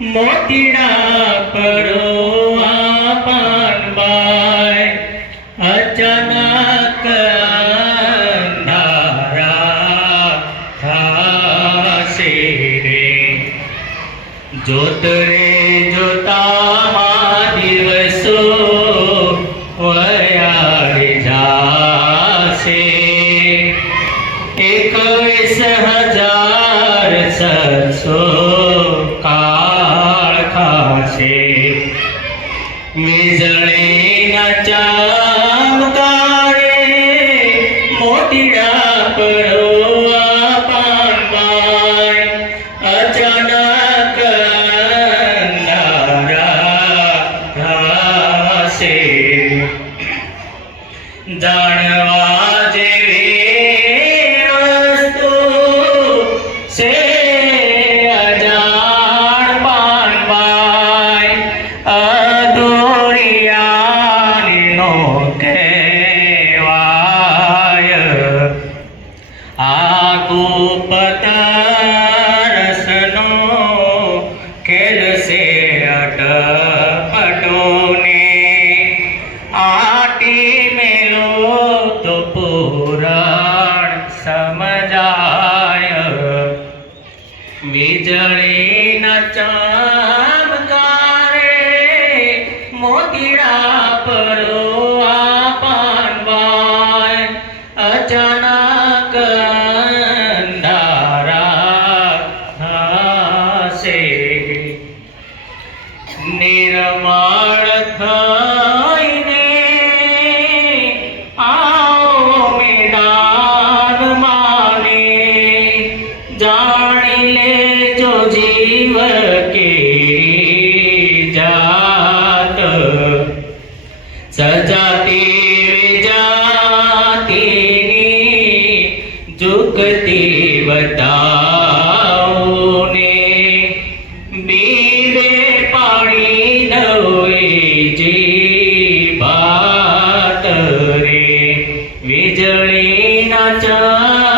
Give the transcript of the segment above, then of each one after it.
મોતીડા પરો આ પાનબાઈ અચાનક અંધારા થાશે રે. જોત રે જોતામાં દિવસો વયારી જાશે. એકવીસ હજાર છસો કાળ વીજળીના ચમકારે મોતીડા પડવા પાનબાઈ અચાનક અંધારા થાશે જાણવા જેવી અટપટોને આટી મેલો તો પુરાણ સમજાય. વીજળીના ચમકારે મોતીડા પરો આ પાનવાય અચાનક અંધારા થશે નિર્મળ થઈને આવો મેદાન માને. જાણી લેજો જીવ કે જાત. સજાતી જાતિની જુગતી બતાઓને બીવે પાણી નવે જીવાત રે વીજળીના ચમકારે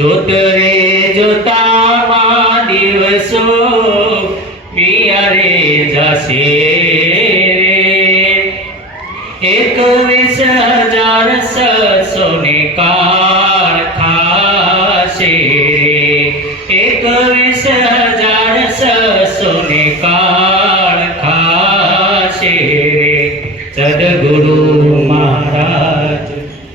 જોત રે જોતામાં દિવસો પિયારે જશે એકવીસ હજાર સસો ને કાર ખાશે એકવીસ હજાર સસો ને કાર